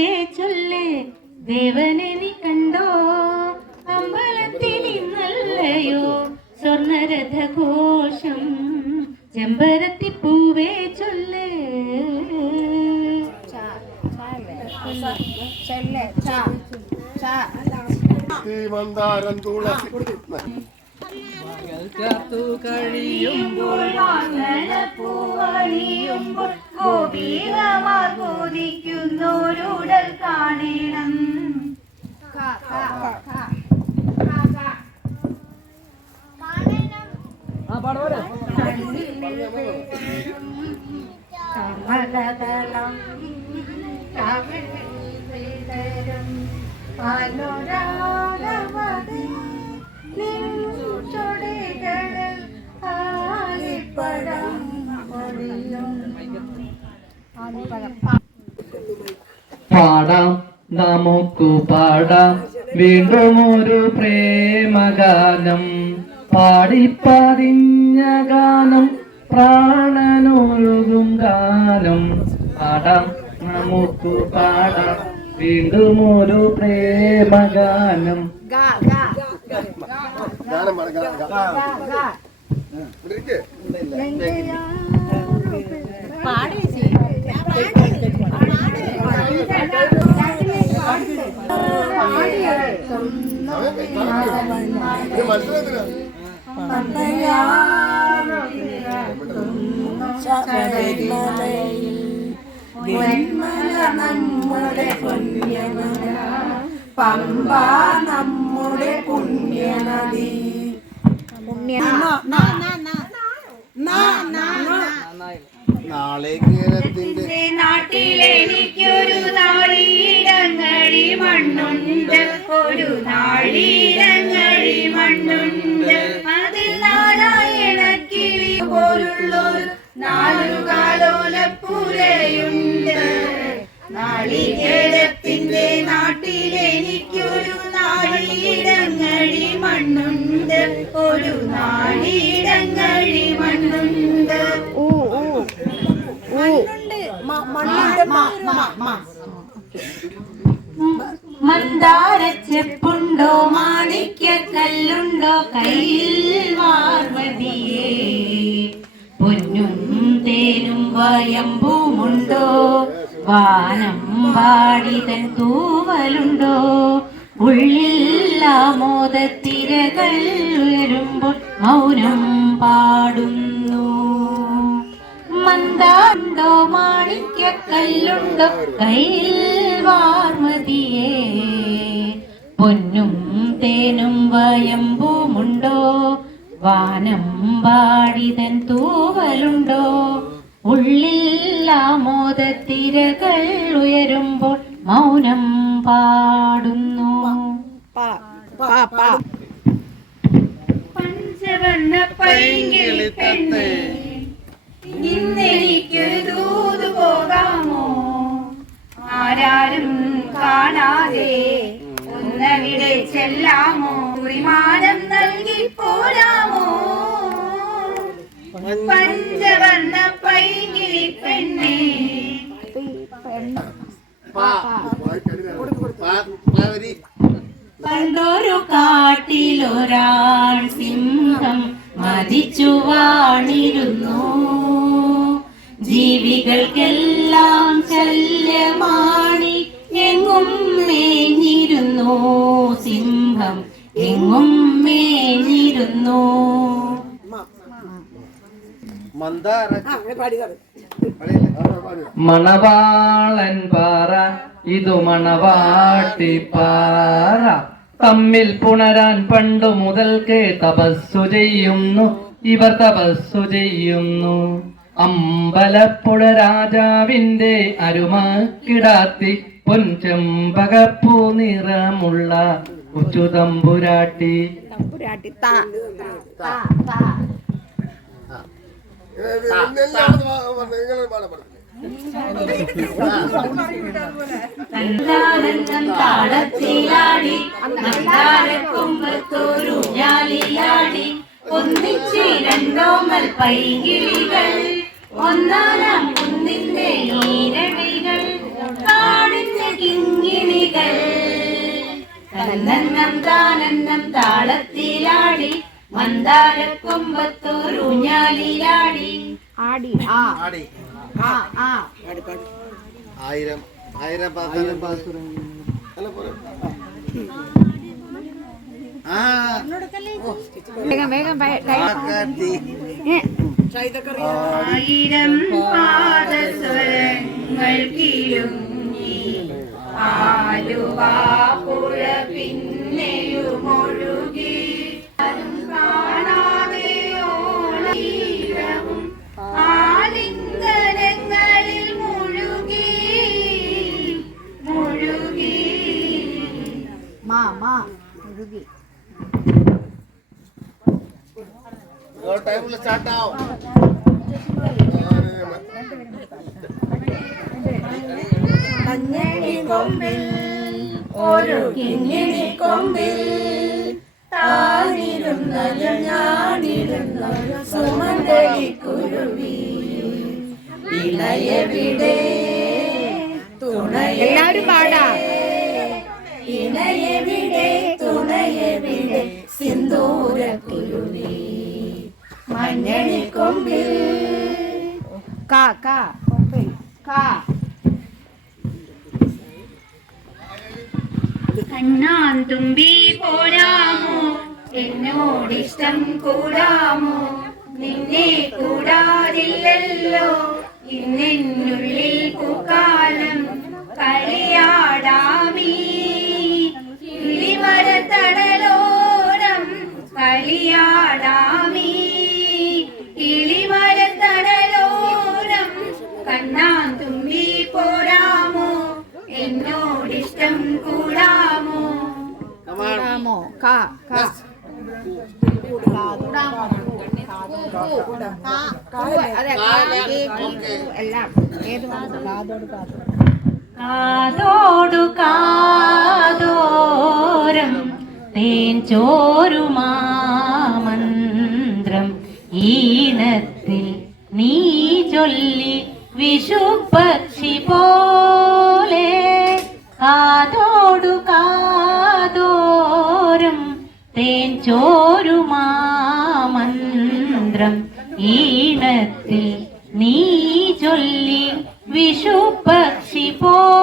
പൂവേ ചൊല്ലേ ദേവനെ നീ കണ്ടോ അമ്പലത്തിൽ ഇന്നല്ലയോ സ്വർണരഥഘോഷം ചെമ്പരത്തി പൂവേ ചൊല്ലേ മന്ദാരം തുളസി കഴിയുമ്പോൾ പൂവണിയുമ്പോൾ ഗോപീകമാർ ബോധിക്കുന്നോരുടൽ കാണണം കമലദളം അനുരാഗമതി ചൊടികളിൽ ആലിപ്പഴം പാടാം നമുക്കു പാടാം വീണ്ടും ഒരു പ്രേമഗാനം പാടിപ്പതിഞ്ഞ ഗാനം പ്രാണനൊഴുകും ഗാനം പാടാം നമുക്കു പാടാം വീണ്ടും ഒരു പ്രേമഗാനം നമ്മുടെ പുണ്യമല പമ്പ നമ്മുടെ പുണ്യനദി നാട്ടിലെനിക്കൊരു നാളീരങ്ങഴി മണ്ണുണ്ട് ഒരു നാളീരങ്ങഴി മണ്ണുണ്ട് അതിൽ നാരായണക്കിളി പോലുള്ളൊരു നാലുകാലോലപ്പുരയുണ്ട് നാളികേരത്തിന്റെ നാട്ടിലെനിക്കൊരു നാളീരങ്ങഴി മണ്ണുണ്ട് ഒരു നാളീരങ്ങഴി മണ്ണുണ്ട് മന്ദാരച്ചെപ്പുണ്ടോ മാണിക്യക്കല്ലുണ്ടോ കയ്യിൽ പാർവതിയേ പൊന്നും തേനും വയമ്പുമുണ്ടോ വാനം വാടിതൻ തൂവലുണ്ടോ ഉള്ളിൽ ആമോദത്തിരകൾ ഉയരുമ്പോൾ മൗനം പാടുന്നു മന്ദാണ്ടോ മാണിക്യക്കല്ലുണ്ടോ കയ്യിൽ വാർമതിയേ പൊന്നും തേനും വയമ്പുമുണ്ടോ വാനം വാടിതൻ തൂവലുണ്ടോ ഉള്ളിൽ ആമോദത്തിരകൾ ഉയരുമ്പോൾ മൗനം പാടുന്നു പഞ്ചവർണ്ണ പൈങ്കിളി പെണ്ണേ ഇന്നെനിക്കൊരു ദൂത് പോകാമോ ആരാരും കാണാതെ ഒന്നവിടെ ചെല്ലാമോ വിമാനം നൽകി പോരാമോ പഞ്ചവർണ്ണ പൈങ്കിളി പെണ്ണേ പണ്ടൊരു കാട്ടിലൊരാൾ സിംഹം മരിച്ചു വാണിരുന്നു ജീവികൾക്കെല്ലാം ശല്യമാണി എങ്ങും മേഞ്ഞിരുന്നു സിംഹം എങ്ങും മേഞ്ഞിരുന്നു മണവാളൻ പാറ ഇതു മണവാട്ടിപ്പാറ തമ്മിൽ പുണരാൻ പണ്ടു മുതൽക്കേ തപസ്സു ചെയ്യുന്നു ഇവർ തപസ്സു ചെയ്യുന്നു അമ്പലപ്പുഴ രാജാവിന്റെ അരുമക്കിടാത്തി പൊൻചെമ്പകപ്പൂ നിറമുള്ള ഉച്ചുതമ്പുരാട്ടി താളത്തിലാടി കൊമ്പത്തോരു ഞാലിലാടി ഒന്നിച്ച് രണ്ടോമൽ പൈകിളികൾ ഒന്നാനാം കുന്നിന്റെ ഈരടികൾ കാടിന്റെ തന്ത്രാനന്ദം താളത്തിലാടി മന്ദാരക്കൊമ്പത്തൂരൂഞ്ഞാലിലാടി ആടി ആ ആടി ആ ആ ആയിരം ആയിരം വേഗം വേഗം ആയിരം പാദസ്വരങ്ങൾ കിലുങ്ങി ആലുവാപ്പുഴ പിന്നെയുമൊഴുകി കാണാതെ ഓളീരവും ആലിംഗനങ്ങളിൽ മുഴുകി മുഴുകി മാ മാ മുഴുകി ടൈമിൽ സ്റ്റാർട്ട് ആവും കൊമ്പിൽ ഒരു കിങ്ങിണി കൊമ്പിൽ താനിരുന്നലും ഞാനിരുന്നൊരു സുമന്ദരിക്കുരുവി ഇണയെവിടെ എല്ലാവരും പാടാ ഇണയെവിടെ തുണയെവിടെ സിന്ദൂരക്കുരുവി മഞ്ഞണി കൊമ്പിൽ കാ കാ കൊമ്പിൽ കാ കണ്ണാൻ തുമ്പി പോരാമോ എന്നോടിഷ്ടം കൂടാമോ നിന്നെ കൂടാതില്ലല്ലോ ഇന്നെന്നുള്ളിൽ പൂക്കാലം കളിയാടാമീ കിളിമരത്തടലോരം കളിയാടാമീ കിളിമരത്തടലോരം കണ്ണാൻ തുമ്പി പോരാമോ എന്നോടിഷ്ടം കൂടാമോ കൂടാമോ കാ കാ എല്ലാം ഏത് കാതോട് കാതോടു കാതോരം തേൻ ചോരുമാമന്ത്രം ഈണത്തിൽ നീ ചൊല്ലി വിഷുപക്ഷി പോലെ കാതോടു കാതോരം തേൻ ചോരുമാമന്ത്രം ഈണത്തിൽ നീ ചൊല്ലി വിഷുപക്ഷി പോലെ